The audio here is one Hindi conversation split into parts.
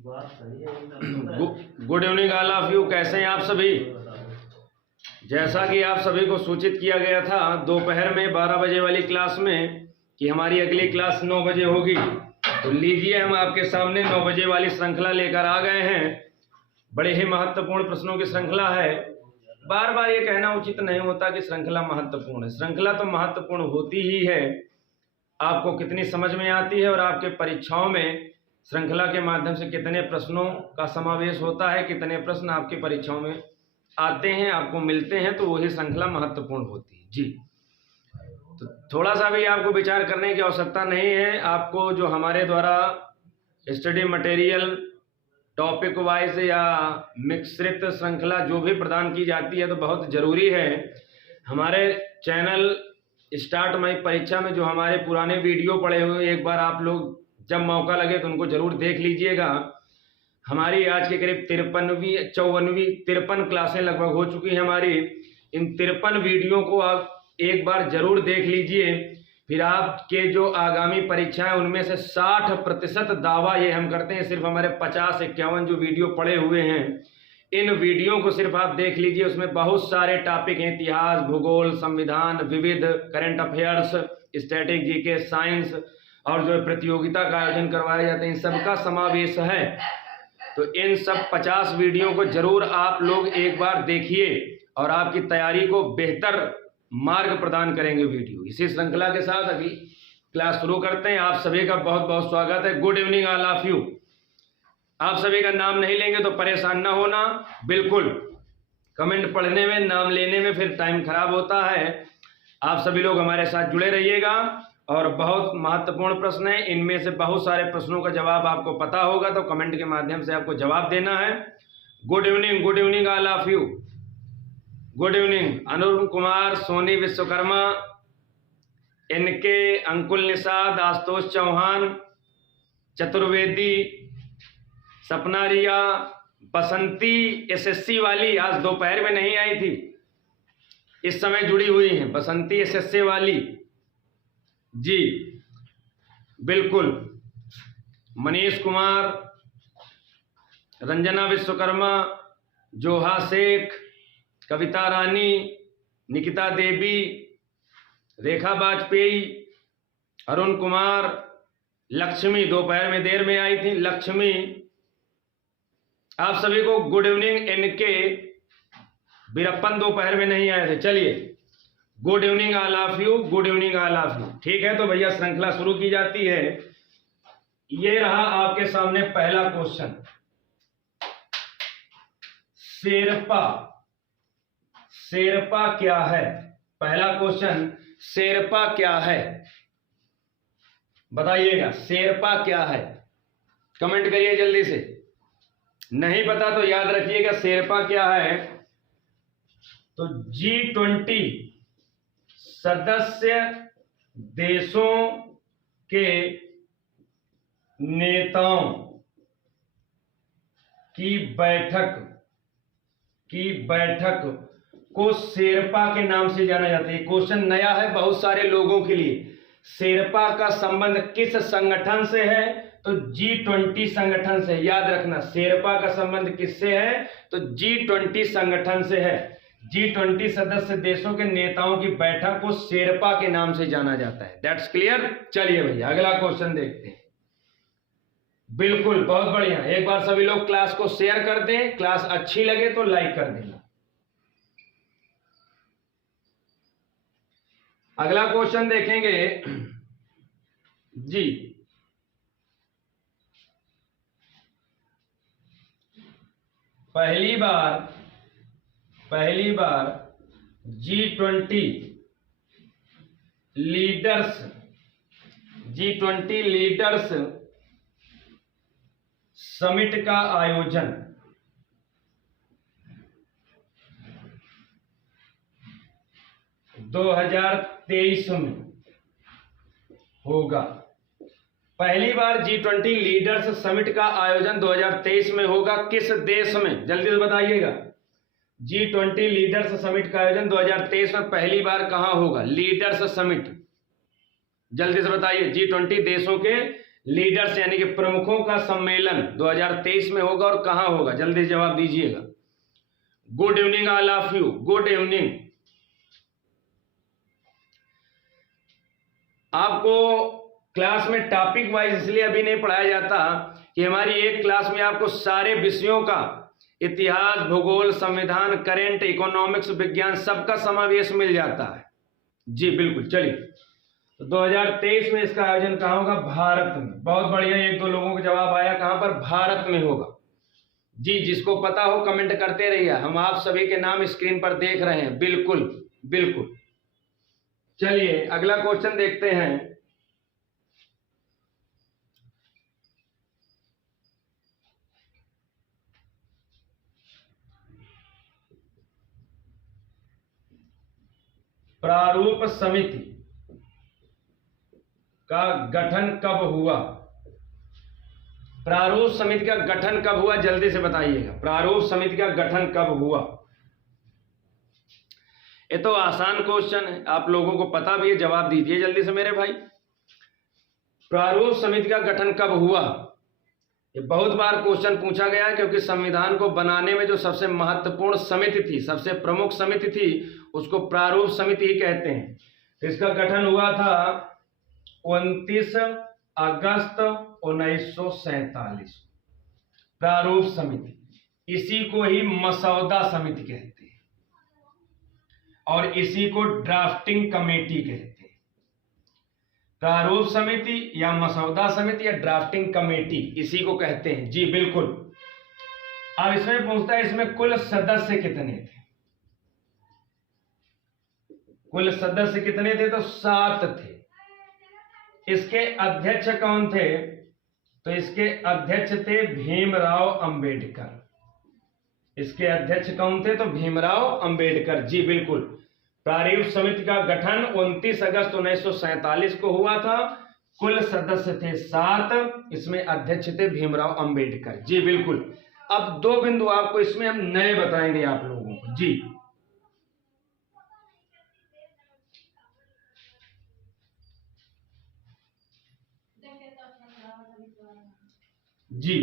Good evening all of you. कैसे हैं आप सभी? जैसा कि आप सभी को सूचित किया गया था दोपहर में 12 बजे वाली क्लास में कि हमारी अगली क्लास 9 बजे होगी, तो लीजिए हम आपके सामने 9 बजे वाली श्रृंखला लेकर आ गए हैं। बड़े ही महत्वपूर्ण प्रश्नों की श्रृंखला है। बार बार ये कहना उचित नहीं होता कि श्रृंखला महत्वपूर्ण है। श्रृंखला तो महत्वपूर्ण होती ही है, आपको कितनी समझ में आती है और आपके परीक्षाओं में श्रृंखला के माध्यम से कितने प्रश्नों का समावेश होता है, कितने प्रश्न आपकी परीक्षाओं में आते हैं, आपको मिलते हैं, तो वही श्रृंखला महत्वपूर्ण होती है जी। तो थोड़ा सा भी आपको विचार करने की आवश्यकता नहीं है। आपको जो हमारे द्वारा स्टडी मटेरियल टॉपिक वाइज या मिश्रित श्रृंखला जो भी प्रदान की जाती है, तो बहुत ज़रूरी है। हमारे चैनल स्टार्ट माई परीक्षा में जो हमारे पुराने वीडियो पड़े हुए, एक बार आप लोग जब मौका लगे तो उनको जरूर देख लीजिएगा। हमारी आज के करीब 53 क्लासें लगभग हो चुकी हैं हमारी। इन 53 वीडियो को आप एक बार जरूर देख लीजिए, फिर आपके जो आगामी परीक्षाएं उनमें से 60% दावा ये हम करते हैं। सिर्फ हमारे 50-51 जो वीडियो पड़े हुए हैं, इन वीडियो को सिर्फ आप देख लीजिए। उसमें बहुत सारे टॉपिक हैं, इतिहास, भूगोल, संविधान, विविध, current affairs, static, GK, science और जो प्रतियोगिता का आयोजन करवाए जाते हैं, इन सबका समावेश है। तो इन सब 50 वीडियो को जरूर आप लोग एक बार देखिए और आपकी तैयारी को बेहतर मार्ग प्रदान करेंगे वीडियो। इसी श्रृंखला के साथ अभी क्लास शुरू करते हैं। आप सभी का बहुत बहुत स्वागत है। Good evening all of you. आप सभी का नाम नहीं लेंगे तो परेशान ना होना, बिल्कुल। कमेंट पढ़ने में, नाम लेने में फिर टाइम खराब होता है। आप सभी लोग हमारे साथ जुड़े रहिएगा और बहुत महत्वपूर्ण प्रश्न है। इनमें से बहुत सारे प्रश्नों का जवाब आपको पता होगा, तो कमेंट के माध्यम से आपको जवाब देना है। Good evening all of you. Good evening Anurun Kumar, Soni Vishwakarma, इनके अंकुल निषाद, आशुतोष चौहान, चतुर्वेदी, सपना रिया, बसंती एसएससी वाली आज दोपहर में नहीं आई थी, इस समय जुड़ी हुई हैं। बसंती एसएससी वाली जी, बिल्कुल। मनीष कुमार, रंजना विश्वकर्मा, जोहा शेख, कविता रानी, निकिता देवी, रेखा वाजपेयी, अरुण कुमार, लक्ष्मी दोपहर में देर में आई थी। लक्ष्मी, आप सभी को गुड इवनिंग। इनके वीरप्पन दोपहर में नहीं आए थे। चलिए, good evening all of you, good evening all of you. ठीक है, तो भैया श्रृंखला शुरू की जाती है। ये रहा आपके सामने पहला क्वेश्चन। शेरपा, शेरपा क्या है? पहला क्वेश्चन, शेरपा क्या है? बताइएगा, शेरपा क्या है? कमेंट करिए जल्दी से। नहीं पता तो याद रखिएगा शेरपा क्या है। तो G20 सदस्य देशों के नेताओं की बैठक को शेरपा के नाम से जाना जाता है। क्वेश्चन नया है बहुत सारे लोगों के लिए। शेरपा का संबंध किस संगठन से है? तो G20 संगठन से। याद रखना, शेरपा का संबंध किससे है? तो G20 संगठन से है। G20 सदस्य देशों के नेताओं की बैठक को शेरपा के नाम से जाना जाता है। That's clear. चलिए भैया अगला क्वेश्चन देखते हैं। बिल्कुल, बहुत बढ़िया। एक बार सभी लोग क्लास को शेयर कर दें। क्लास अच्छी लगे तो लाइक कर देना। अगला क्वेश्चन देखेंगे जी। पहली बार G20 लीडर्स समिट का आयोजन 2023 में होगा। पहली बार G20 लीडर्स समिट का आयोजन 2023 में होगा। किस देश में? जल्दी से बताइएगा। G20 लीडर्स समिट का आयोजन 2023 में पहली बार कहां होगा? लीडर्स समिट, जल्दी से बताइए। G20 देशों के लीडर्स यानी कि प्रमुखों का सम्मेलन 2023 में होगा और कहां होगा? जल्दी से जवाब दीजिएगा। Good evening all of you, good evening. आपको क्लास में टॉपिक वाइज इसलिए अभी नहीं पढ़ाया जाता कि हमारी एक क्लास में आपको सारे विषयों का, इतिहास, भूगोल, संविधान, करेंट, इकोनॉमिक्स, विज्ञान, सबका समावेश मिल जाता है। जी बिल्कुल। चलिए, तो 2023 में इसका आयोजन कहाँ होगा? भारत में। बहुत बढ़िया, एक दो लोगों को जवाब आया, कहां पर? भारत में होगा। जी, जिसको पता हो कमेंट करते रहिए, हम आप सभी के नाम स्क्रीन पर देख रहे हैं। बिल्कुल बिल्कुल। चलिए अगला क्वेश्चन देखते हैं। प्रारूप समिति का गठन कब हुआ? प्रारूप समिति का गठन कब हुआ? जल्दी से बताइएगा। प्रारूप समिति का गठन कब हुआ? ये तो आसान क्वेश्चन है, आप लोगों को पता भी है। जवाब दीजिए जल्दी से मेरे भाई। प्रारूप समिति का गठन कब हुआ? ये बहुत बार क्वेश्चन पूछा गया है, क्योंकि संविधान को बनाने में जो सबसे महत्वपूर्ण समिति थी, सबसे प्रमुख समिति थी, उसको प्रारूप समिति ही कहते हैं। तो इसका गठन हुआ था 29 अगस्त 1947। प्रारूप समिति, इसी को ही मसौदा समिति कहते हैं और इसी को ड्राफ्टिंग कमेटी कहते हैं। प्रारूप समिति या मसौदा समिति या ड्राफ्टिंग कमेटी, इसी को कहते हैं। जी बिल्कुल। अब इसमें पूछता है, इसमें कुल सदस्य कितने थे? कुल सदस्य कितने थे? तो 7 थे। इसके अध्यक्ष कौन थे? तो इसके अध्यक्ष थे भीमराव अंबेडकर। इसके अध्यक्ष कौन थे? तो भीमराव अंबेडकर। जी बिल्कुल। प्रारूप समिति का गठन 29 अगस्त 1947 को हुआ था। कुल सदस्य थे 7, इसमें अध्यक्ष थे भीमराव अंबेडकर। जी बिल्कुल। अब 2 बिंदु आपको इसमें हम नए बताएंगे आप लोगों को। जी जी,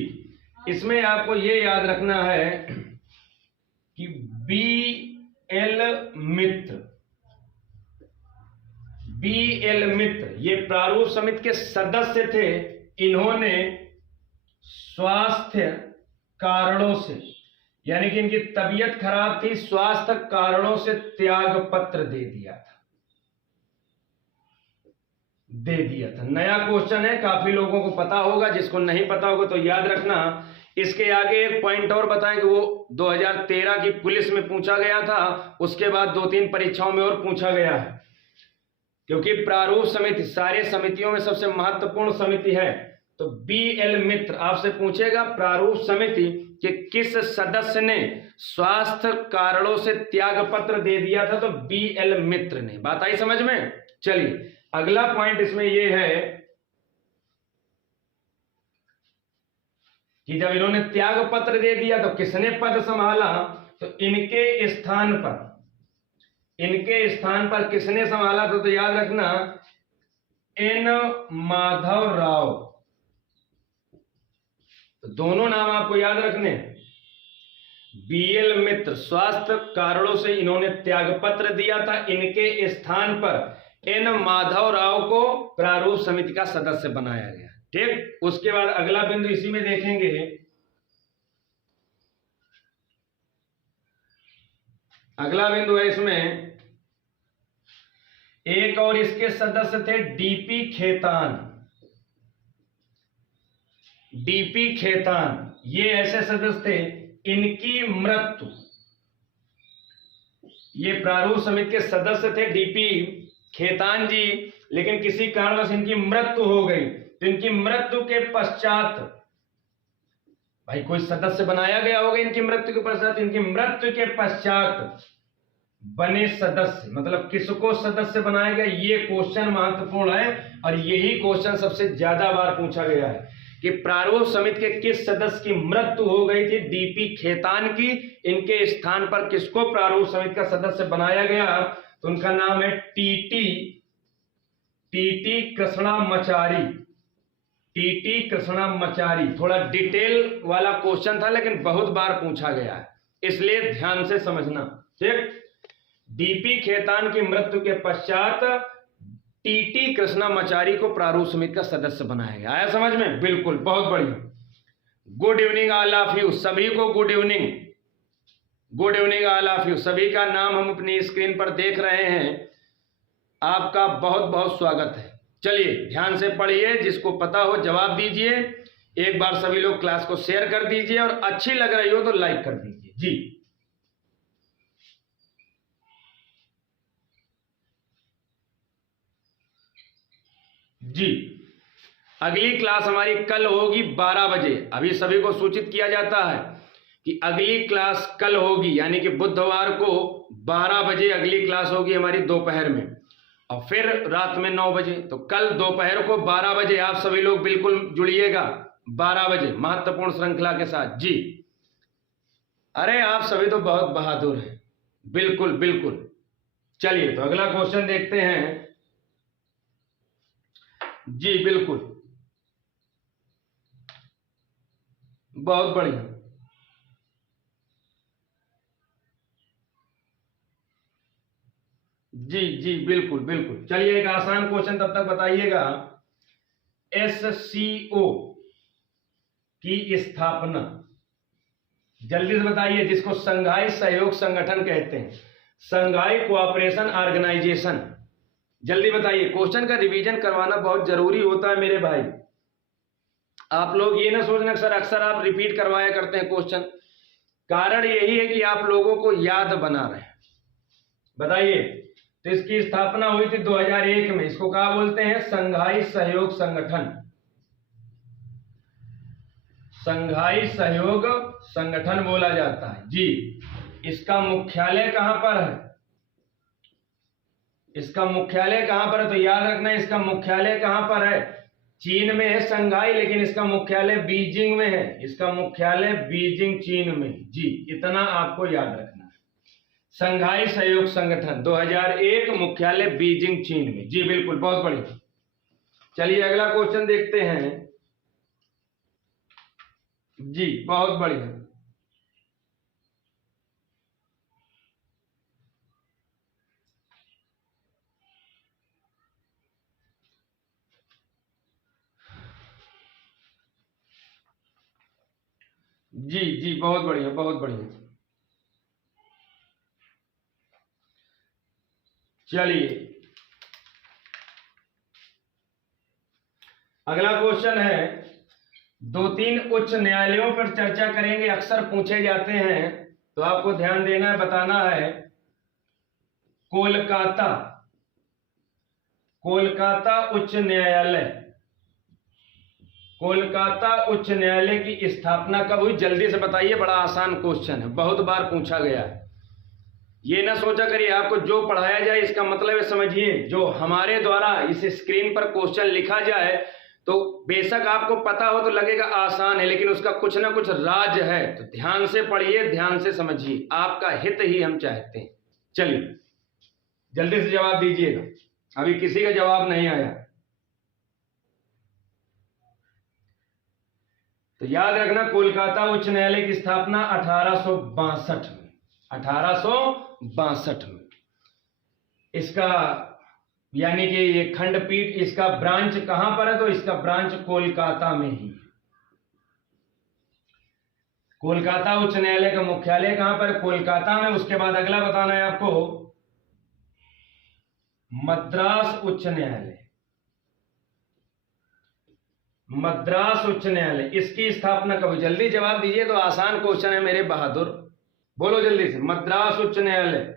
इसमें आपको ये याद रखना है कि बी.एल. मित्र ये प्रारूप समिति के सदस्य थे। इन्होंने स्वास्थ्य कारणों से, यानी कि इनकी तबीयत खराब थी, स्वास्थ्य कारणों से त्याग पत्र दे दिया था। नया क्वेश्चन है, काफी लोगों को पता होगा, जिसको नहीं पता होगा तो याद रखना। इसके आगे एक पॉइंट और बताएं कि वो 2013 की पुलिस में पूछा गया था, उसके बाद 2-3 परीक्षाओं में और पूछा गया है। क्योंकि प्रारूप समिति सारे समितियों में सबसे महत्वपूर्ण समिति है। तो बी.एल. मित्र आपसे पूछेगा, प्रारूप समिति के किस सदस्य ने स्वास्थ्य कारणों से त्याग पत्र दे दिया था? तो बी.एल. मित्र ने। बात आई समझ में? चलिए अगला पॉइंट इसमें यह है कि जब इन्होंने त्याग पत्र दे दिया तो किसने पद संभाला? तो इनके स्थान पर किसने संभाला था? तो याद रखना, एन माधव राव। तो दोनों नाम आपको याद रखने। बी.एल. मित्र स्वास्थ्य कारणों से इन्होंने त्याग पत्र दिया था, इनके स्थान पर एन माधव राव को प्रारूप समिति का सदस्य बनाया गया। ठीक, उसके बाद अगला बिंदु इसी में देखेंगे। अगला बिंदु है इसमें, एक और इसके सदस्य थे डीपी खेतान। ये ऐसे सदस्य थे, इनकी मृत्यु, ये प्रारूप समिति के सदस्य थे डीपी खेतान जी, लेकिन किसी कारणवश इनकी मृत्यु हो गई। तो इनकी मृत्यु के पश्चात, भाई कोई सदस्य बनाया गया होगा इनकी मृत्यु के पश्चात, इनकी मृत्यु के पश्चात बने सदस्य, मतलब किसको सदस्य बनाया गया? ये क्वेश्चन महत्वपूर्ण है और यही क्वेश्चन सबसे ज्यादा बार पूछा गया है कि प्रारूप समिति के किस सदस्य की मृत्यु हो गई थी? डीपी खेतान की। इनके स्थान पर किसको प्रारूप समिति का सदस्य बनाया गया? तो उनका नाम है टीटी कृष्णामाचारी। टीटी कृष्णमाचारी। थोड़ा डिटेल वाला क्वेश्चन था लेकिन बहुत बार पूछा गया है, इसलिए ध्यान से समझना। ठीक, डीपी खेतान की मृत्यु के पश्चात टीटी कृष्णमाचारी को प्रारूप समिति का सदस्य बनाया गया। आया समझ में? बिल्कुल, बहुत बढ़िया। Good evening all of you, सभी को good evening. Good evening all of you, सभी का नाम हम अपनी स्क्रीन पर देख रहे हैं। आपका बहुत बहुत स्वागत है। चलिए ध्यान से पढ़िए, जिसको पता हो जवाब दीजिए। एक बार सभी लोग क्लास को शेयर कर दीजिए और अच्छी लग रही हो तो लाइक कर दीजिए। जी, अगली क्लास हमारी कल होगी 12 बजे। अभी सभी को सूचित किया जाता है कि अगली क्लास कल होगी, यानी कि बुधवार को 12 बजे अगली क्लास होगी हमारी दोपहर में, और फिर रात में 9 बजे। तो कल दोपहर को 12 बजे आप सभी लोग बिल्कुल जुड़िएगा, 12 बजे महत्वपूर्ण श्रृंखला के साथ। जी, अरे आप सभी तो बहुत बहादुर हैं। बिल्कुल बिल्कुल। चलिए तो अगला क्वेश्चन देखते हैं। जी बिल्कुल, बहुत बढ़िया। जी जी बिल्कुल बिल्कुल। चलिए एक आसान क्वेश्चन तब तक बताइएगा। एससीओ की स्थापना जल्दी से बताइए, जिसको संघाई सहयोग संगठन कहते हैं, संघाई कोऑपरेशन ऑर्गेनाइजेशन। जल्दी बताइए, क्वेश्चन का रिवीजन करवाना बहुत जरूरी होता है मेरे भाई। आप लोग ये ना सोचना सर अक्सर आप रिपीट करवाया करते हैं क्वेश्चन, कारण यही है कि आप लोगों को याद बना रहे हैं। बताइए, तो इसकी स्थापना हुई थी 2001 में। इसको क्या बोलते हैं? संघाई सहयोग संगठन। संघाई सहयोग संगठन बोला जाता है। जी, इसका मुख्यालय कहां पर है? इसका मुख्यालय कहां पर है? तो याद रखना, इसका मुख्यालय कहां पर है? चीन में है संघाई, लेकिन इसका मुख्यालय बीजिंग में है। इसका मुख्यालय बीजिंग चीन में। जी, इतना आपको याद रखना है। संघाई सहयोग संगठन 2001, मुख्यालय बीजिंग चीन में। जी बिल्कुल, बहुत बढ़िया। चलिए अगला क्वेश्चन देखते हैं। जी बहुत बढ़िया। जी जी बहुत बढ़िया, बहुत बढ़िया। चलिए अगला क्वेश्चन है। 2-3 उच्च न्यायालयों पर चर्चा करेंगे, अक्सर पूछे जाते हैं, तो आपको ध्यान देना है, बताना है। कोलकाता, कोलकाता उच्च न्यायालय, कोलकाता उच्च न्यायालय की स्थापना कब हुई? जल्दी से बताइए, बड़ा आसान क्वेश्चन है, बहुत बार पूछा गया है। ये ना सोचा करिए आपको जो पढ़ाया जाए इसका मतलब है समझिए। जो हमारे द्वारा इस स्क्रीन पर क्वेश्चन लिखा जाए तो बेशक आपको पता हो तो लगेगा आसान है, लेकिन उसका कुछ ना कुछ राज है। तो ध्यान से पढ़िए, ध्यान से समझिए, आपका हित ही हम चाहते हैं। चलिए जल्दी से जवाब दीजिएगा, अभी किसी का जवाब नहीं आया। तो याद रखना, कोलकाता उच्च न्यायालय की स्थापना 1862 में, 1862 में। इसका यानी कि ये खंडपीठ, इसका ब्रांच कहां पर है? तो इसका ब्रांच कोलकाता में ही। कोलकाता उच्च न्यायालय का मुख्यालय कहां पर? कोलकाता में। उसके बाद अगला बताना है आपको, मद्रास उच्च न्यायालय, मद्रास उच्च न्यायालय, इसकी स्थापना कब हुई? जल्दी जवाब दीजिए, तो आसान क्वेश्चन है मेरे बहादुर, बोलो जल्दी से। मद्रास उच्च न्यायालय,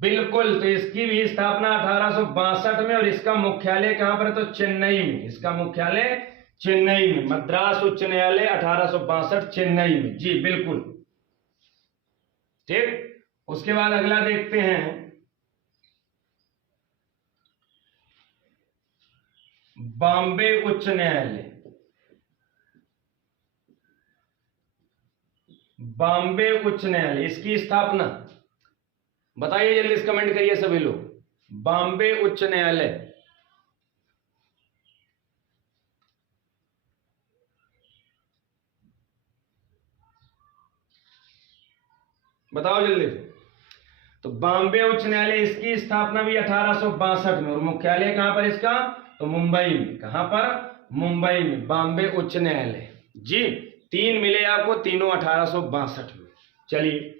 बिल्कुल। तो इसकी भी स्थापना 1862 में, और इसका मुख्यालय कहां पर है? तो चेन्नई में। इसका मुख्यालय चेन्नई में, मद्रास उच्च न्यायालय 1862 चेन्नई में। जी बिल्कुल ठीक। उसके बाद अगला देखते हैं, बॉम्बे उच्च न्यायालय, बॉम्बे उच्च न्यायालय, इसकी स्थापना बताइए जल्दी से, कमेंट करिए सभी लोग। बॉम्बे उच्च न्यायालय, बताओ जल्दी से। तो बॉम्बे उच्च न्यायालय, इसकी स्थापना भी 1862 में, और मुख्यालय कहां पर इसका? तो मुंबई में। कहां पर? मुंबई में बॉम्बे उच्च न्यायालय जी। 3 मिले आपको, तीनों 1862 में। चलिए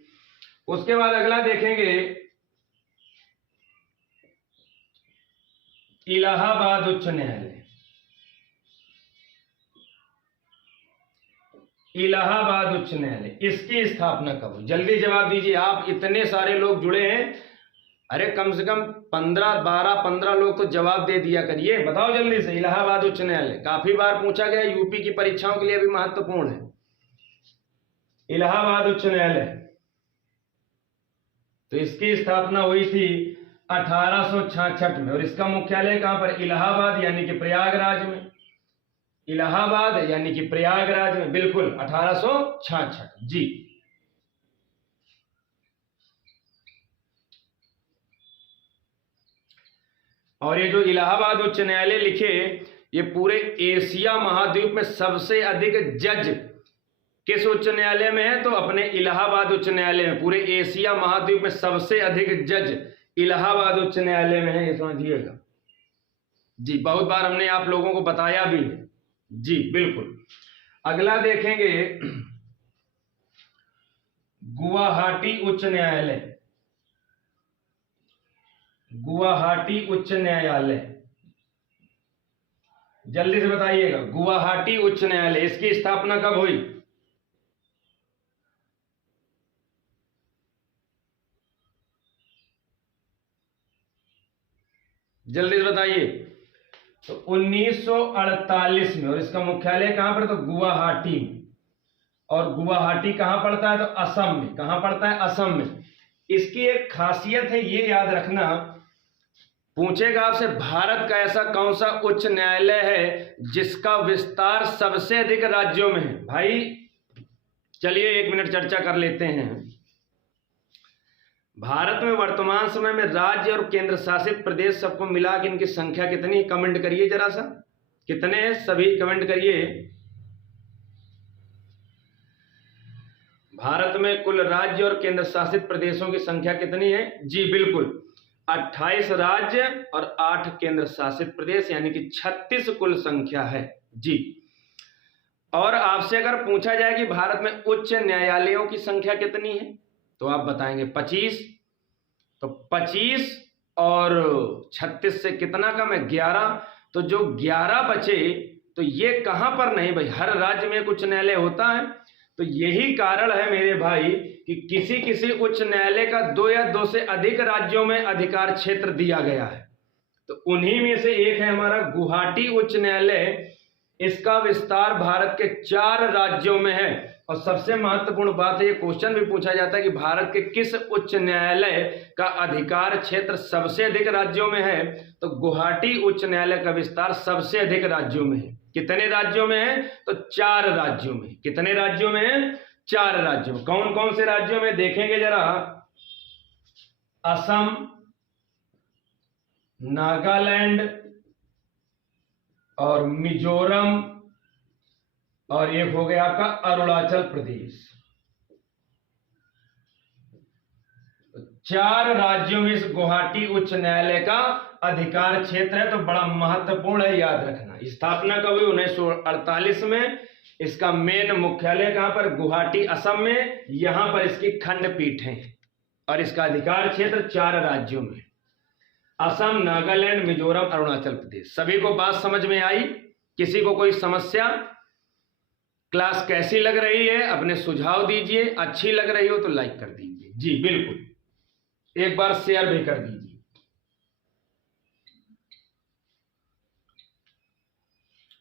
उसके बाद अगला देखेंगे, इलाहाबाद उच्च न्यायालय। इलाहाबाद उच्च न्यायालय, इसकी स्थापना कब हुई? जल्दी जवाब दीजिए। आप इतने सारे लोग जुड़े हैं, अरे कम से कम 12 लोग तो जवाब दे दिया करिए। बताओ जल्दी से। इलाहाबाद उच्च न्यायालय काफी बार पूछा गया, यूपी की परीक्षाओं के लिए भी महत्वपूर्ण है। इलाहाबाद उच्च न्यायालय, तो इसकी स्थापना हुई थी 1866 में, और इसका मुख्यालय कहां पर? इलाहाबाद यानी कि प्रयागराज में। इलाहाबाद यानी कि प्रयागराज में, बिल्कुल 1866 जी। और ये जो इलाहाबाद उच्च न्यायालय लिखे, ये पूरे एशिया महाद्वीप में सबसे अधिक जज किस उच्च न्यायालय में है? तो अपने इलाहाबाद उच्च न्यायालय में। पूरे एशिया महाद्वीप में सबसे अधिक जज इलाहाबाद उच्च न्यायालय में है, ये समझिएगा जी। बहुत बार हमने आप लोगों को बताया भी है जी, बिल्कुल। अगला देखेंगे, गुवाहाटी उच्च न्यायालय। गुवाहाटी उच्च न्यायालय, जल्दी से बताइएगा। गुवाहाटी उच्च न्यायालय, इसकी स्थापना कब हुई? जल्दी से बताइए। तो 1948 में, और इसका मुख्यालय कहां पर? तो गुवाहाटी में। और गुवाहाटी कहां पड़ता है? तो असम में। कहां पड़ता है? असम में। इसकी एक खासियत है, ये याद रखना, पूछेगा आपसे भारत का ऐसा कौन सा उच्च न्यायालय है जिसका विस्तार सबसे अधिक राज्यों में है? भाई चलिए 1 मिनट चर्चा कर लेते हैं। भारत में वर्तमान समय में राज्य और केंद्र शासित प्रदेश सबको मिला के इनकी संख्या कितनी? कमेंट करिए जरा सा, कितने हैं सभी, कमेंट करिए। भारत में कुल राज्य और केंद्र शासित प्रदेशों की संख्या कितनी है? जी बिल्कुल, 28 राज्य और 8 केंद्र शासित प्रदेश, यानी कि 36 कुल संख्या है जी। और आपसे अगर पूछा जाए कि भारत में उच्च न्यायालयों की संख्या कितनी है, तो आप बताएंगे 25। तो 25 और 36 से कितना कम है? 11। तो जो 11 बचे, तो ये कहां पर नहीं भाई, हर राज्य में उच्च न्यायालय होता है। तो यही कारण है मेरे भाई कि किसी किसी उच्च न्यायालय का 2 या 2 से अधिक राज्यों में अधिकार क्षेत्र दिया गया है। तो उन्हीं में से एक है हमारा गुवाहाटी उच्च न्यायालय। इसका विस्तार भारत के 4 राज्यों में है। और सबसे महत्वपूर्ण बात है, ये क्वेश्चन भी पूछा जाता है कि भारत के किस उच्च न्यायालय का अधिकार क्षेत्र सबसे अधिक राज्यों में है? तो गुवाहाटी उच्च न्यायालय का विस्तार सबसे अधिक राज्यों में है। कितने राज्यों में है? तो 4 राज्यों में। कितने राज्यों में है? 4 राज्यों में। कौन कौन से राज्यों में देखेंगे जरा? असम, नागालैंड और मिजोरम, और एक हो गया आपका अरुणाचल प्रदेश। 4 राज्यों में इस गुवाहाटी उच्च न्यायालय का अधिकार क्षेत्र है। तो बड़ा महत्वपूर्ण है, याद रखना। स्थापना कब हुई? 1948 में। इसका मेन मुख्यालय कहां पर? गुवाहाटी असम में। यहां पर इसकी खंडपीठ है, और इसका अधिकार क्षेत्र 4 राज्यों में, असम, नागालैंड, मिजोरम, अरुणाचल प्रदेश। सभी को बात समझ में आई? किसी को कोई समस्या? क्लास कैसी लग रही है? अपने सुझाव दीजिए। अच्छी लग रही हो तो लाइक कर दीजिए जी, बिल्कुल। एक बार शेयर भी कर दीजिए।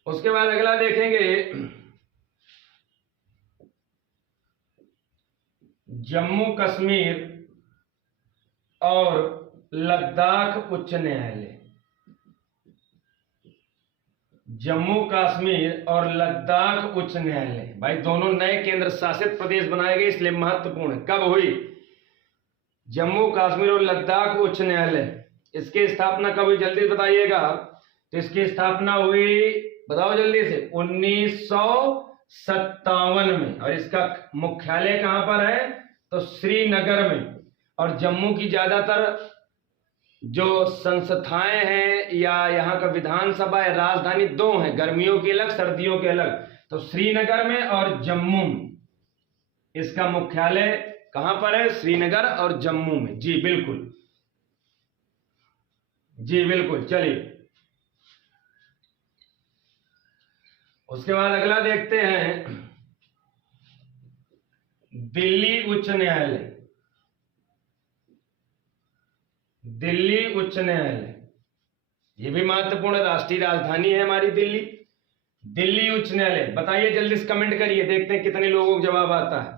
उसके बाद अगला देखेंगे, जम्मू कश्मीर और लद्दाख उच्च न्यायालय। जम्मू कश्मीर और लद्दाख उच्च न्यायालय, भाई दोनों नए केंद्र शासित प्रदेश बनाए गए, इसलिए महत्वपूर्ण है। कब हुई? जम्मू कश्मीर और लद्दाख उच्च न्यायालय, इसकी स्थापना कब हुई? जल्दी बताइएगा। तो इसकी स्थापना हुई, बताओ जल्दी से, 1957 में। और इसका मुख्यालय कहां पर है? तो श्रीनगर में। और जम्मू की ज्यादातर जो संस्थाएं हैं या यहाँ का विधानसभा या राजधानी दो हैं, गर्मियों की अलग सर्दियों के अलग। तो श्रीनगर में और जम्मू में इसका मुख्यालय कहां पर है? श्रीनगर और जम्मू में। जी बिल्कुल, जी बिल्कुल। चलिए उसके बाद अगला देखते हैं, दिल्ली उच्च न्यायालय। दिल्ली उच्च न्यायालय ये भी महत्वपूर्ण राष्ट्रीय राजधानी है हमारी दिल्ली। दिल्ली उच्च न्यायालय, बताइए जल्दी से कमेंट करिए, देखते हैं कितने लोगों को जवाब आता है।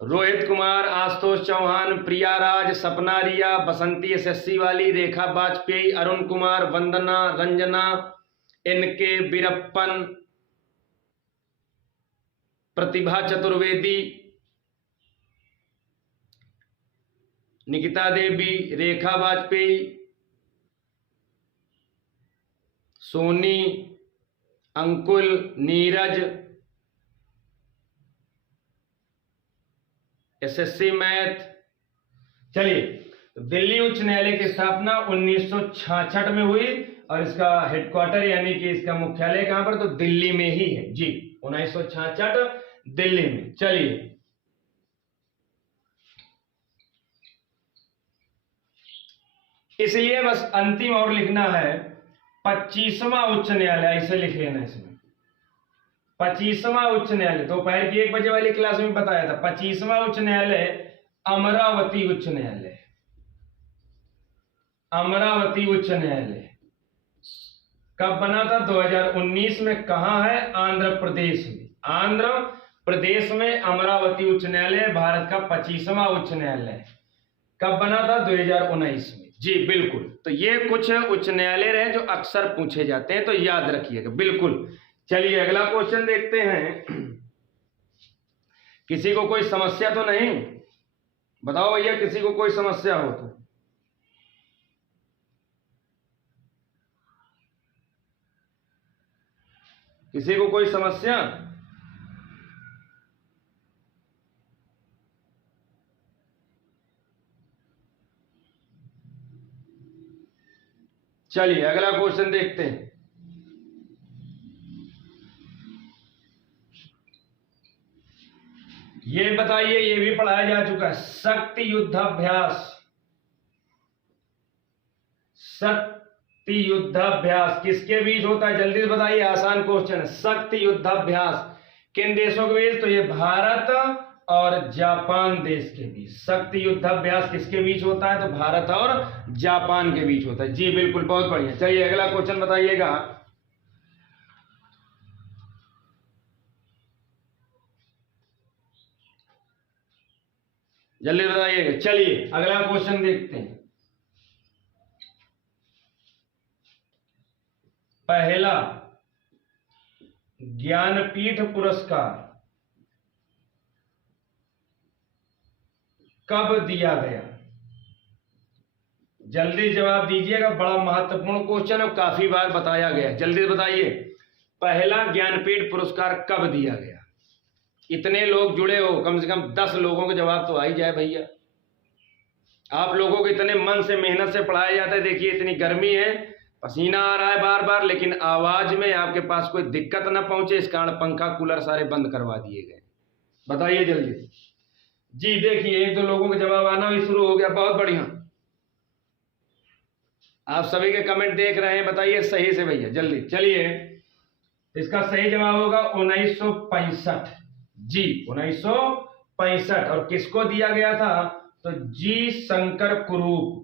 रोहित कुमार, आशुतोष चौहान, प्रिया राज, सपना रिया, बसंती एसएससी वाली, रेखा वाजपेयी, अरुण कुमार, वंदना, रंजना, एनके वीरप्पन, प्रतिभा चतुर्वेदी, निकिता देवी, रेखा वाजपेयी, सोनी, अंकुल, नीरज, एसएससी मैथ। चलिए, दिल्ली उच्च न्यायालय की स्थापना 1966 में हुई और इसका हेडक्वार्टर यानी कि इसका मुख्यालय कहां पर? तो दिल्ली में ही है। जी 1966 दिल्ली में। चलिए इसलिए बस अंतिम और लिखना है 25वां उच्च न्यायालय, ऐसे लिख लेना इसमें 25वां उच्च न्यायालय। दोपहर की 1 बजे वाली क्लास में बताया था 25वां उच्च न्यायालय अमरावती उच्च न्यायालय। अमरावती उच्च न्यायालय कब बना था? 2019 में। कहां है? आंध्र प्रदेश में। आंध्र प्रदेश में अमरावती उच्च न्यायालय भारत का 25वां उच्च न्यायालय। कब बना था? 2019 में। जी बिल्कुल। तो ये कुछ उच्च न्यायालय रहे जो अक्सर पूछे जाते हैं, तो याद रखिएगा बिल्कुल। चलिए अगला क्वेश्चन देखते हैं। किसी को कोई समस्या तो नहीं? बताओ भैया, किसी को कोई समस्या हो तो। किसी को कोई समस्या? चलिए अगला क्वेश्चन देखते हैं। ये बताइए, ये भी पढ़ाया जा चुका है, शक्ति युद्धाभ्यास। शक्ति युद्धाभ्यास किसके बीच होता है? जल्दी से बताइए, आसान क्वेश्चन है। शक्ति युद्धाभ्यास किन देशों के बीच? तो ये भारत और जापान देश के बीच। शक्ति युद्धाभ्यास किसके बीच होता है? तो भारत और जापान के बीच होता है। जी बिल्कुल, बहुत बढ़िया। चलिए अगला क्वेश्चन बताइएगा। जल्दी बताइएगा। चलिए अगला क्वेश्चन देखते हैं। पहला ज्ञानपीठ पुरस्कार कब दिया गया? जल्दी जवाब दीजिएगा, बड़ा महत्वपूर्ण क्वेश्चन है, काफी बार बताया गया। जल्दी बताइए, पहला ज्ञानपीठ पुरस्कार कब दिया गया? इतने लोग जुड़े हो, कम से कम 10 लोगों का जवाब तो आ ही जाए भैया। आप लोगों को इतने मन से मेहनत से पढ़ाया जाता है। देखिए इतनी गर्मी है, पसीना आ रहा है बार बार, लेकिन आवाज में आपके पास कोई दिक्कत ना पहुंचे इस कारण पंखा कूलर सारे बंद करवा दिए गए। बताइए जल्दी। जी देखिए 1-2 लोगों का जवाब आना भी शुरू हो गया, बहुत बढ़िया। आप सभी के कमेंट देख रहे हैं, बताइए सही से भैया जल्दी। चलिए इसका सही जवाब होगा 1965। जी 1965। और किसको दिया गया था? तो जी शंकर कुरूप।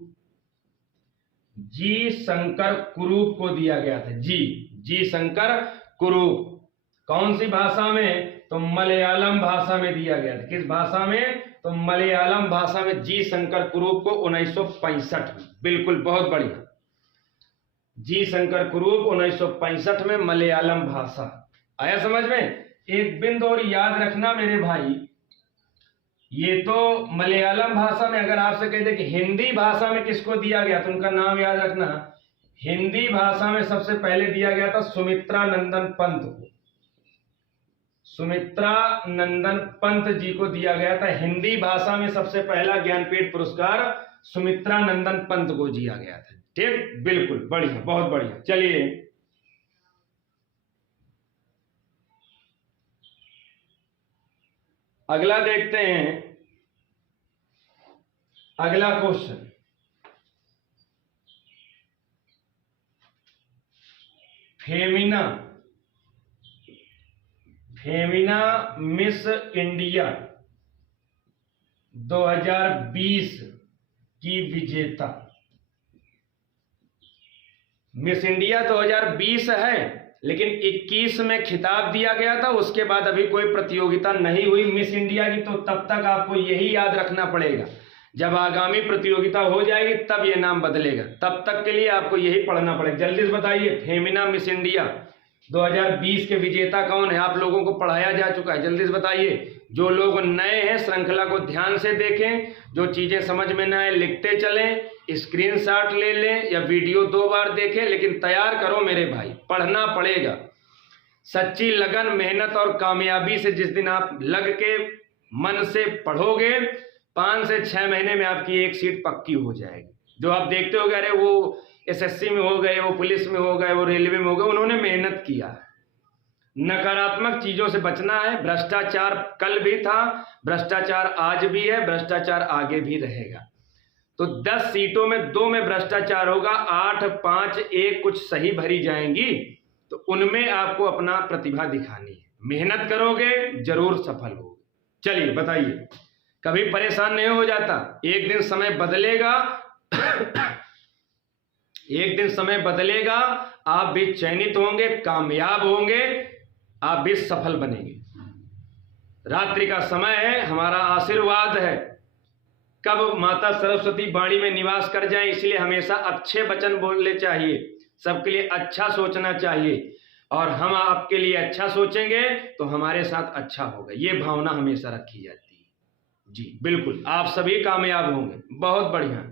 जी शंकर कुरूप को दिया गया था। जी शंकर कुरूप। कौन सी भाषा में? तो मलयालम भाषा में दिया गया था। किस भाषा में? तो मलयालम भाषा में जी शंकर कुरूप को 1965 में। बिल्कुल, बहुत बढ़िया। जी शंकर कुरूप 1965 में, मलयालम भाषा। आया समझ में? एक बिंदु और याद रखना मेरे भाई, ये तो मलयालम भाषा में, अगर आपसे कहते कि हिंदी भाषा में किसको दिया गया तो उनका नाम याद रखना। हिंदी भाषा में सबसे पहले दिया गया था सुमित्रा नंदन पंत को। सुमित्रा नंदन पंत जी को दिया गया था। हिंदी भाषा में सबसे पहला ज्ञानपीठ पुरस्कार सुमित्रा नंदन पंत को दिया गया था। ठीक, बिल्कुल बढ़िया, बहुत बढ़िया। चलिए अगला देखते हैं। अगला क्वेश्चन, फेमिना मिस इंडिया 2020 की विजेता। मिस इंडिया 2020 है, लेकिन 21 में खिताब दिया गया था, उसके बाद अभी कोई प्रतियोगिता नहीं हुई मिस इंडिया की। तो तब तक आपको यही याद रखना पड़ेगा, जब आगामी प्रतियोगिता हो जाएगी तब ये नाम बदलेगा। तब तक के लिए आपको यही पढ़ना पड़ेगा। जल्दी से बताइए, फेमिना मिस इंडिया 2020 के विजेता कौन है? आप लोगों को पढ़ाया जा चुका है, जल्दी से बताइए। जो लोग नए हैं श्रृंखला को ध्यान से देखें, जो चीजें समझ में न आए लिखते चलें, स्क्रीनशॉट ले लें या वीडियो 2 बार देखें, लेकिन तैयार करो मेरे भाई, पढ़ना पड़ेगा। सच्ची लगन, मेहनत और कामयाबी से जिस दिन आप लग के मन से पढ़ोगे, 5 से 6 महीने में आपकी एक सीट पक्की हो जाएगी। जो आप देखते हो अरे वो एसएससी में हो गए, वो पुलिस में हो गए, वो रेलवे में हो गए, उन्होंने मेहनत किया है। नकारात्मक चीजों से बचना है। भ्रष्टाचार कल भी था, भ्रष्टाचार आज भी है, भ्रष्टाचार आगे भी रहेगा। तो 10 सीटों में 2 में भ्रष्टाचार होगा, 8, 5, 1 कुछ सही भरी जाएंगी, तो उनमें आपको अपना प्रतिभा दिखानी है। मेहनत करोगे जरूर सफल होगे। चलिए बताइए, कभी परेशान नहीं हो जाता। एक दिन समय बदलेगा एक दिन समय बदलेगा, आप भी चयनित होंगे, कामयाब होंगे, आप भी सफल बनेंगे। रात्रि का समय है, हमारा आशीर्वाद है। कब माता सरस्वती वाणी में निवास कर जाएं, इसलिए हमेशा अच्छे वचन बोलने चाहिए, सबके लिए अच्छा सोचना चाहिए, और हम आपके लिए अच्छा सोचेंगे तो हमारे साथ अच्छा होगा, ये भावना हमेशा रखी जाती है। जी बिल्कुल, आप सभी कामयाब होंगे। बहुत बढ़िया,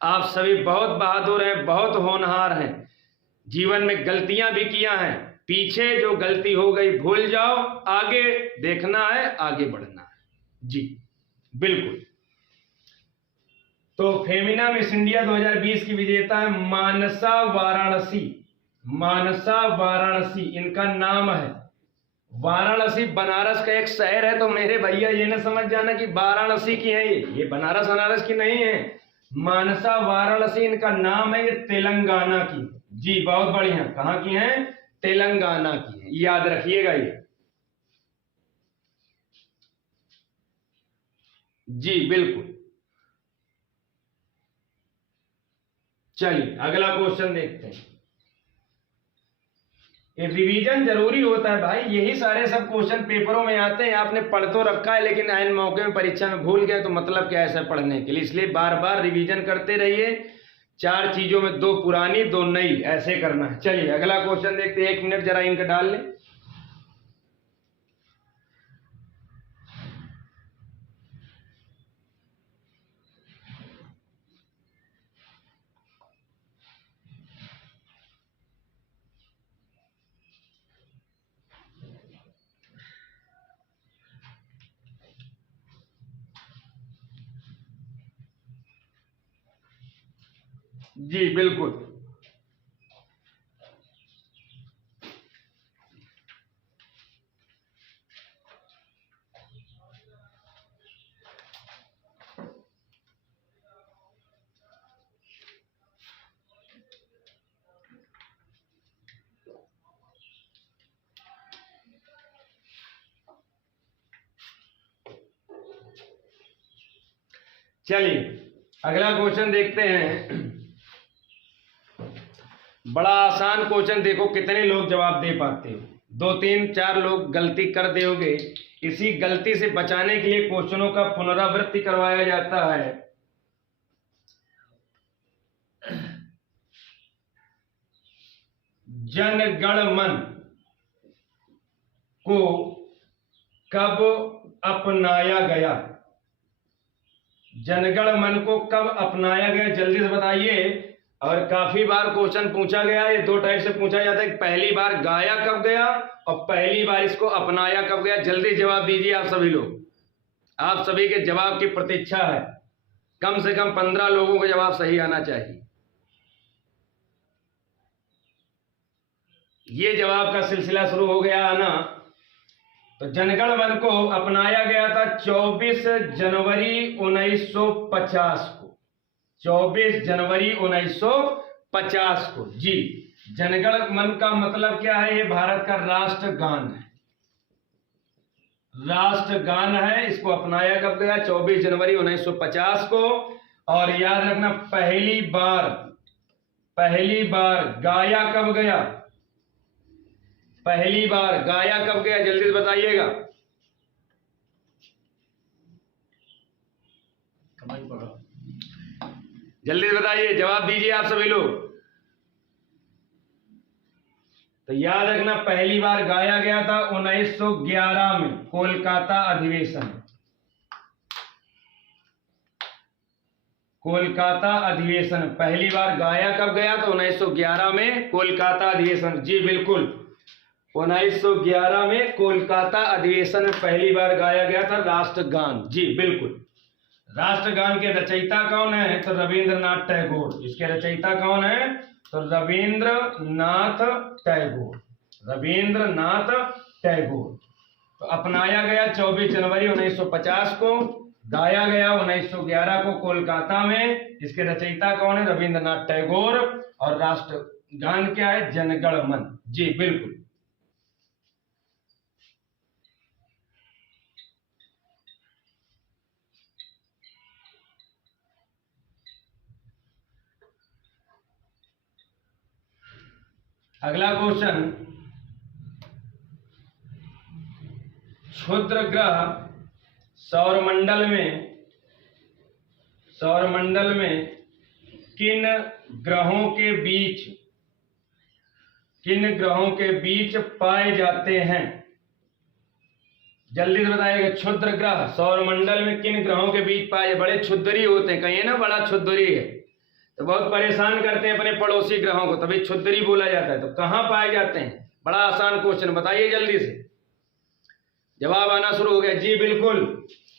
आप सभी बहुत बहादुर हैं, बहुत होनहार हैं। जीवन में गलतियां भी किया हैं, पीछे जो गलती हो गई भूल जाओ, आगे देखना है, आगे बढ़ना है। जी बिल्कुल। तो फेमिना मिस इंडिया 2020 की विजेता है मानसा वाराणसी। मानसा वाराणसी इनका नाम है। वाराणसी बनारस का एक शहर है, तो मेरे भैया ये ना समझ जाना कि वाराणसी की है ये बनारस अनारस की नहीं है। मानसा वाराणसी इनका नाम है, ये तेलंगाना की। जी बहुत बढ़िया, कहाँ की है? तेलंगाना की है, याद रखिएगा ये। जी बिल्कुल। चलिए अगला क्वेश्चन देखते हैं। ये रिवीजन जरूरी होता है भाई, यही सारे सब क्वेश्चन पेपरों में आते हैं। आपने पढ़ तो रखा है, लेकिन ऐन मौके में परीक्षा में भूल गए तो मतलब क्या है ऐसा पढ़ने के लिए। इसलिए बार बार रिवीजन करते रहिए। 4 चीजों में 2 पुरानी 2 नई, ऐसे करना है। चलिए अगला क्वेश्चन देखते हैं। 1 मिनट जरा इंक डाल लें। जी बिल्कुल। चलिए अगला क्वेश्चन देखते हैं। बड़ा आसान क्वेश्चन, देखो कितने लोग जवाब दे पाते हो। 2, 3, 4 लोग गलती कर दोगे। इसी गलती से बचाने के लिए क्वेश्चनों का पुनरावृत्ति करवाया जाता है। जनगण मन को कब अपनाया गया? जनगण मन को कब अपनाया गया, जल्दी से बताइए। और काफी बार क्वेश्चन पूछा गया, ये दो टाइप से पूछा जाता है, पहली बार गाया कब गया और पहली बार इसको अपनाया कब गया। जल्दी जवाब दीजिए आप सभी लोग, आप सभी के जवाब की प्रतीक्षा है। कम से कम 15 लोगों को जवाब सही आना चाहिए। ये जवाब का सिलसिला शुरू हो गया आना। तो जनगण मन को अपनाया गया था 24 जनवरी 1950 को, 24 जनवरी 1950 को। जी, जनगण मन का मतलब क्या है? ये भारत का राष्ट्रगान है, राष्ट्रगान है। इसको अपनाया कब गया? 24 जनवरी 1950 को। और याद रखना, पहली बार गाया कब गया? पहली बार गाया कब गया? जल्दी से बताइएगा। जल्दी से बताइए, जवाब दीजिए आप सभी लोग। तो याद रखना, पहली बार गाया गया था 1911 में, कोलकाता अधिवेशन। कोलकाता अधिवेशन पहली बार गाया कब गया? तो 1911 में कोलकाता अधिवेशन। जी बिल्कुल, 1911 में कोलकाता अधिवेशन में पहली बार गाया गया था राष्ट्रगान। जी बिल्कुल। राष्ट्रगान के रचयिता कौन है? तो रविंद्रनाथ टैगोर। इसके रचयिता कौन है? तो रविंद्रनाथ टैगोर, रविंद्रनाथ टैगोर। तो अपनाया गया 24 जनवरी 1950 को, गाया गया 1911 को कोलकाता में। इसके रचयिता कौन है? रविंद्रनाथ टैगोर। और राष्ट्रगान क्या है? जनगण मन। जी बिल्कुल। अगला क्वेश्चन, क्षुद्र ग्रह सौरमंडल में किन ग्रहों के बीच पाए जाते हैं? जल्दी से बताइएगा। क्षुद्र ग्रह सौरमंडल में किन ग्रहों के बीच पाए? बड़े क्षुद्री होते हैं, कहिए ना बड़ा क्षुद्री है, तो बहुत परेशान करते हैं अपने पड़ोसी ग्रहों को, तभी क्षुद्री बोला जाता है। तो कहां पाए जाते हैं? बड़ा आसान क्वेश्चन, बताइए जल्दी से। जवाब आना शुरू हो गया। जी बिल्कुल।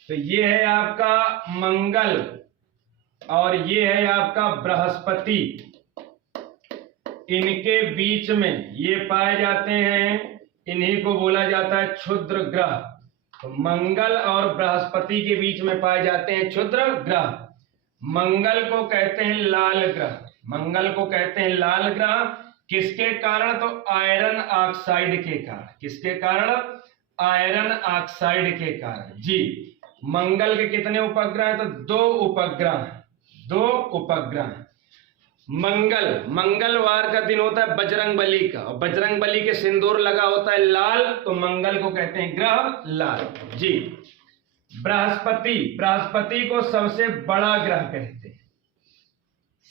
तो ये है आपका मंगल और ये है आपका बृहस्पति, इनके बीच में ये पाए जाते हैं, इन्हीं को बोला जाता है क्षुद्र ग्रह। तो मंगल और बृहस्पति के बीच में पाए जाते हैं क्षुद्र ग्रह। मंगल को कहते हैं लाल ग्रह, मंगल को कहते हैं लाल ग्रह। किसके कारण? तो आयरन ऑक्साइड के कारण। किसके कारण? आयरन ऑक्साइड के कारण। जी, मंगल के कितने उपग्रह हैं? तो 2 उपग्रह हैं, 2 उपग्रह। मंगलवार का दिन होता है बजरंगबली का, और बजरंगबली के सिंदूर लगा होता है लाल, तो मंगल को कहते हैं ग्रह लाल। जी, बृहस्पति को सबसे बड़ा ग्रह कहते हैं,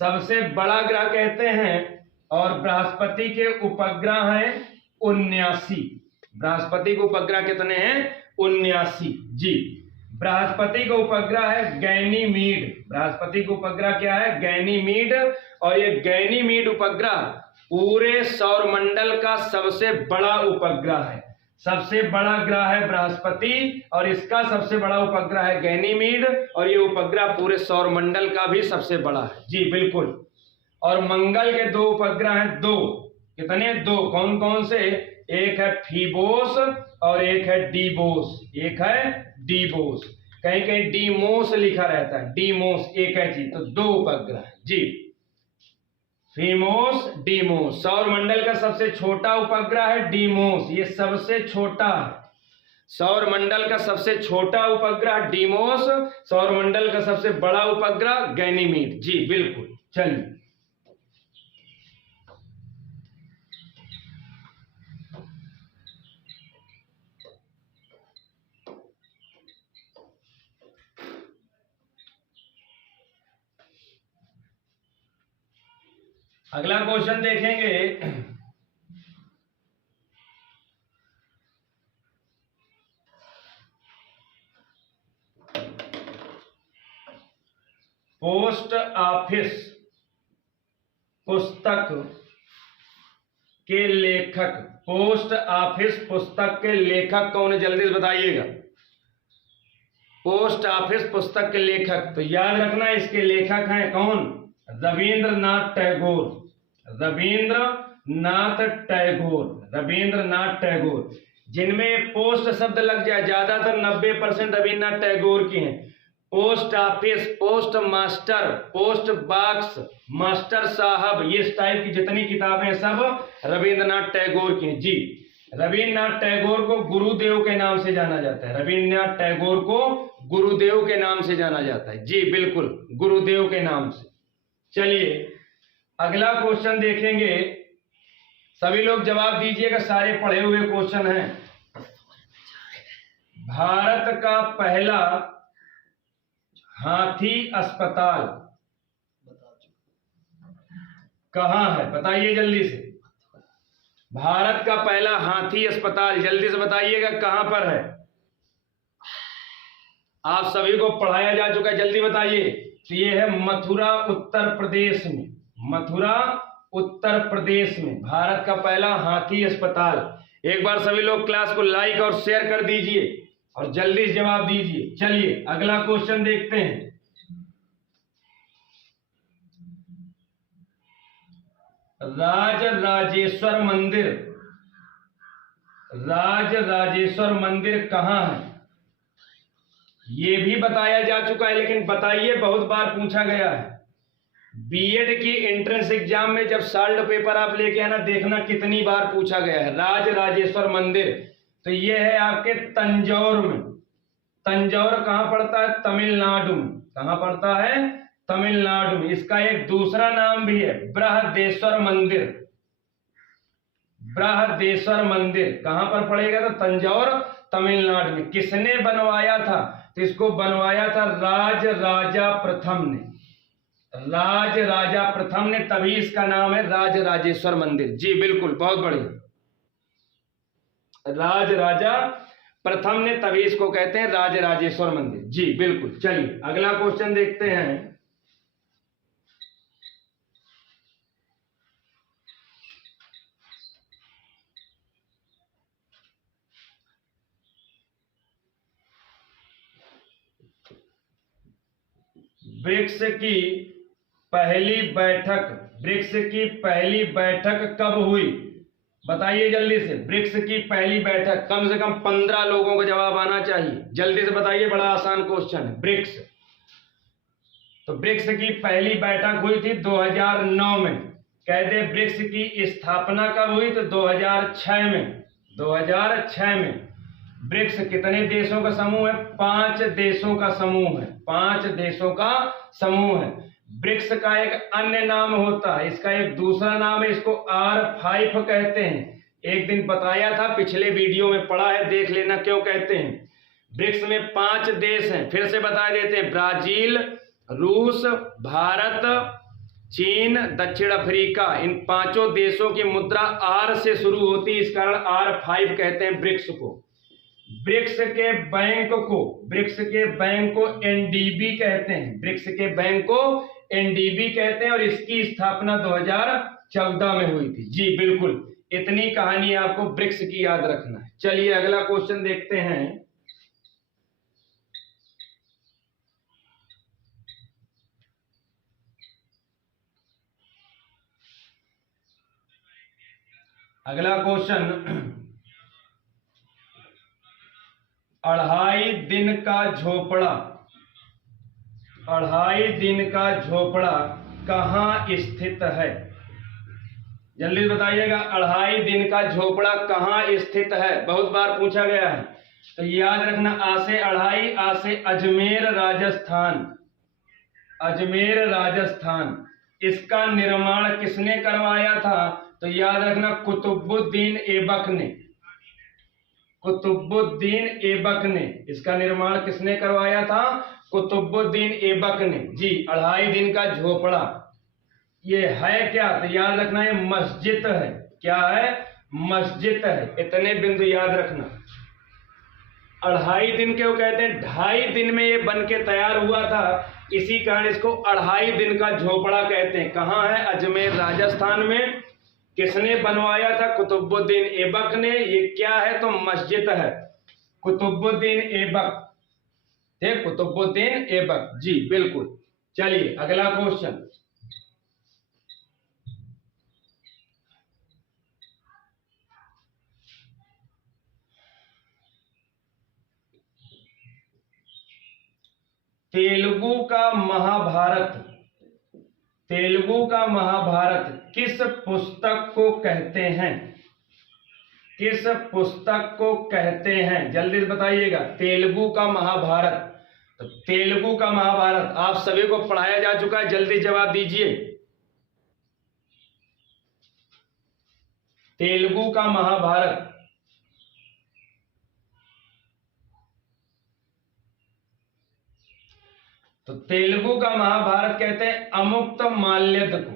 सबसे बड़ा ग्रह कहते हैं। और बृहस्पति के उपग्रह हैं 79। बृहस्पति के उपग्रह कितने हैं? 79। जी, बृहस्पति का उपग्रह है गैनीमीड। बृहस्पति का उपग्रह क्या है? गैनीमीड। और ये गैनीमीड उपग्रह पूरे सौरमंडल का सबसे बड़ा उपग्रह है, सबसे बड़ा ग्रह है बृहस्पति, और इसका सबसे बड़ा उपग्रह है गैनीमीड, और ये उपग्रह पूरे सौरमंडल का भी सबसे बड़ा है। जी बिल्कुल। और मंगल के 2 उपग्रह हैं, 2। कितने? 2। कौन कौन से? एक है फीबोस और एक है डीबोस। एक है डीबोस, कहीं कहीं डीमोस लिखा रहता है, डीमोस एक है चीज। तो 2 उपग्रह है। जी, फीमोस, डीमोस। सौरमंडल का सबसे छोटा उपग्रह है डीमोस, ये सबसे छोटा है। सौरमंडल का सबसे छोटा उपग्रह डीमोस, सौरमंडल का सबसे बड़ा उपग्रह गैनीमीड। जी बिल्कुल। चलिए, अगला क्वेश्चन देखेंगे। पोस्ट ऑफिस पुस्तक के लेखक, पोस्ट ऑफिस पुस्तक के लेखक कौन है? जल्दी से बताइएगा। पोस्ट ऑफिस पुस्तक के लेखक, तो याद रखना इसके लेखक हैं कौन? रविंद्रनाथ टैगोर। रविंद्रनाथ टैगोर, रविंद्रनाथ टैगोर। जिनमें पोस्ट शब्द लग जाए, ज्यादातर 90% रविंद्रनाथ टैगोर की हैं। Post office, post master, post box, master साहब, ये इस टाइप की जितनी किताबें हैं सब रविंद्रनाथ टैगोर की हैं। जी, रविंद्रनाथ टैगोर को गुरुदेव के नाम से जाना जाता है। रविंद्रनाथ टैगोर को गुरुदेव के नाम से जाना जाता है। जी बिल्कुल, गुरुदेव के नाम से। चलिए अगला क्वेश्चन देखेंगे, सभी लोग जवाब दीजिएगा, सारे पढ़े हुए क्वेश्चन हैं। भारत का पहला हाथी अस्पताल कहां है? बताइए जल्दी से। भारत का पहला हाथी अस्पताल जल्दी से बताइएगा कहां पर है? आप सभी को पढ़ाया जा चुका है, जल्दी बताइए। तो ये है मथुरा उत्तर प्रदेश में। मथुरा उत्तर प्रदेश में भारत का पहला हाथी अस्पताल। एक बार सभी लोग क्लास को लाइक और शेयर कर दीजिए और जल्दी से जवाब दीजिए। चलिए अगला क्वेश्चन देखते हैं। राजराजेश्वर मंदिर, राजराजेश्वर मंदिर कहां है? ये भी बताया जा चुका है, लेकिन बताइए, बहुत बार पूछा गया है। बीएड की एंट्रेंस एग्जाम में जब सॉल्व पेपर आप लेके आना, देखना कितनी बार पूछा गया है। राजराजेश्वर मंदिर, तो ये है आपके तंजौर में। तंजौर कहां पड़ता है? तमिलनाडु में। कहां पड़ता है? तमिलनाडु में। इसका एक दूसरा नाम भी है, बृहदेश्वर मंदिर। बृहदेश्वर मंदिर कहां पर पड़ेगा? तो तंजौर, तमिलनाडु में। किसने बनवाया था? तो इसको बनवाया था राजराजा प्रथम ने। राजराजा प्रथम ने, तभी इसका नाम है राजराजेश्वर मंदिर। जी बिल्कुल, बहुत बढ़िया। राजराजा प्रथम ने, तभी इसको कहते हैं राजराजेश्वर मंदिर। जी बिल्कुल। चलिए अगला क्वेश्चन देखते हैं। ब्रिक्स की पहली बैठक, ब्रिक्स की पहली बैठक कब हुई? बताइए जल्दी से। ब्रिक्स की पहली बैठक, कम से कम 15 लोगों को जवाब आना चाहिए। जल्दी से बताइए, बड़ा आसान क्वेश्चन है। ब्रिक्स, तो ब्रिक्स की पहली बैठक हुई थी 2009 में। कहते हैं ब्रिक्स की स्थापना कब हुई? तो 2006 में। 2006 में। ब्रिक्स कितने देशों का समूह है? 5 देशों का समूह है। 5 देशों का समूह है। ब्रिक्स का एक अन्य नाम होता है, इसका एक दूसरा नाम है, इसको R5 कहते हैं। एक दिन बताया था, पिछले वीडियो में पढ़ा है, देख लेना क्यों कहते हैं। ब्रिक्स में 5 देश हैं, फिर से बता देते हैं। ब्राजील, रूस, भारत, चीन, दक्षिण अफ्रीका। इन 5 देशों की मुद्रा R से शुरू होती है, इस कारण R5 कहते हैं ब्रिक्स को। ब्रिक्स के बैंक को एनडीबी कहते हैं। ब्रिक्स के बैंक को एनडीबी कहते हैं और इसकी स्थापना 2014 में हुई थी। जी बिल्कुल, इतनी कहानी आपको ब्रिक्स की याद रखना है। चलिए अगला क्वेश्चन देखते हैं। अगला क्वेश्चन, 2.5 दिन का झोपड़ा, 2.5 दिन का झोपड़ा कहाँ स्थित है? जल्दी बताइएगा, 2.5 दिन का झोपड़ा कहाँ स्थित है? बहुत बार पूछा गया है, तो याद रखना। आ से 2.5, आ से अजमेर राजस्थान। अजमेर राजस्थान। इसका निर्माण किसने करवाया था? तो याद रखना, कुतुबुद्दीन ऐबक ने। कुतुबुद्दीन ऐबक ने। इसका निर्माण किसने करवाया था? कुतुबुद्दीन ऐबक ने। जी, 2.5 दिन का झोपड़ा ये है क्या? तो याद रखना, ये मस्जिद है। क्या है? मस्जिद है। इतने बिंदु याद रखना। 2.5 दिन क्यों कहते हैं? 2.5 दिन में ये बन के तैयार हुआ था, इसी कारण इसको 2.5 दिन का झोपड़ा कहते हैं। कहाँ है? अजमेर राजस्थान में। किसने बनवाया था? कुतुबुद्दीन ऐबक ने। ये क्या है? तो मस्जिद है, कुतुबुद्दीन ऐबक थे, कुतुबुद्दीन ऐबक जी, बिल्कुल। चलिए अगला क्वेश्चन। तेलुगु का महाभारत, तेलुगु का महाभारत किस पुस्तक को कहते हैं? किस पुस्तक को कहते हैं? जल्दी से बताइएगा। तेलुगु का महाभारत, तो तेलुगु का महाभारत आप सभी को पढ़ाया जा चुका है, जल्दी जवाब दीजिए। तेलुगु का महाभारत, तो तेलुगु का महाभारत कहते हैं अमुक्त माल्यद को।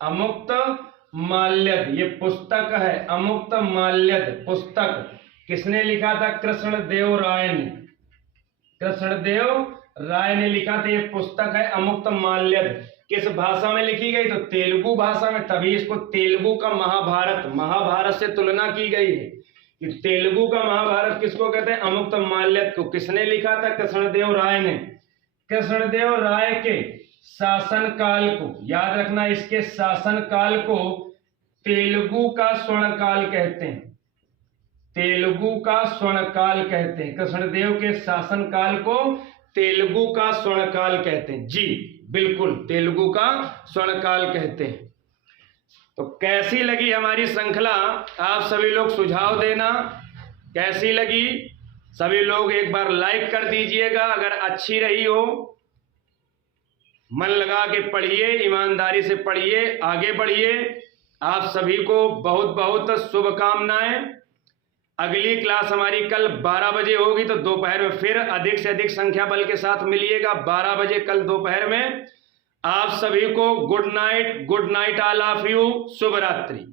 अमुक्त माल्यद ये पुस्तक है, अमुक्त माल्यद पुस्तक किसने लिखा था? कृष्णदेव राय ने। कृष्णदेव राय ने लिखा था। ये पुस्तक है अमुक्त माल्यद। किस भाषा में लिखी गई? तो तेलुगु भाषा में, तभी इसको तेलुगु का महाभारत, महाभारत से तुलना की गई है कि तेलुगु का महाभारत किसको कहते हैं? अमुक्त माल्यद को। किसने लिखा था? कृष्णदेव राय ने। कृष्णदेव राय के शासनकाल को याद रखना, इसके शासनकाल को तेलुगु का स्वर्णकाल कहते हैं। तेलुगु का स्वर्णकाल कहते हैं। कृष्णदेव के शासनकाल को तेलुगु का स्वर्णकाल कहते हैं जी, बिल्कुल, तेलुगु का स्वर्णकाल कहते हैं। तो कैसी लगी हमारी श्रृंखला? आप सभी लोग सुझाव देना, कैसी लगी? सभी लोग एक बार लाइक कर दीजिएगा अगर अच्छी रही हो। मन लगा के पढ़िए, ईमानदारी से पढ़िए, आगे बढ़िए। आप सभी को बहुत बहुत शुभकामनाएं। अगली क्लास हमारी कल 12 बजे होगी, तो दोपहर में फिर अधिक से अधिक संख्या बल के साथ मिलिएगा 12 बजे कल दोपहर में। आप सभी को good night, good night all of you, शुभ रात्रि।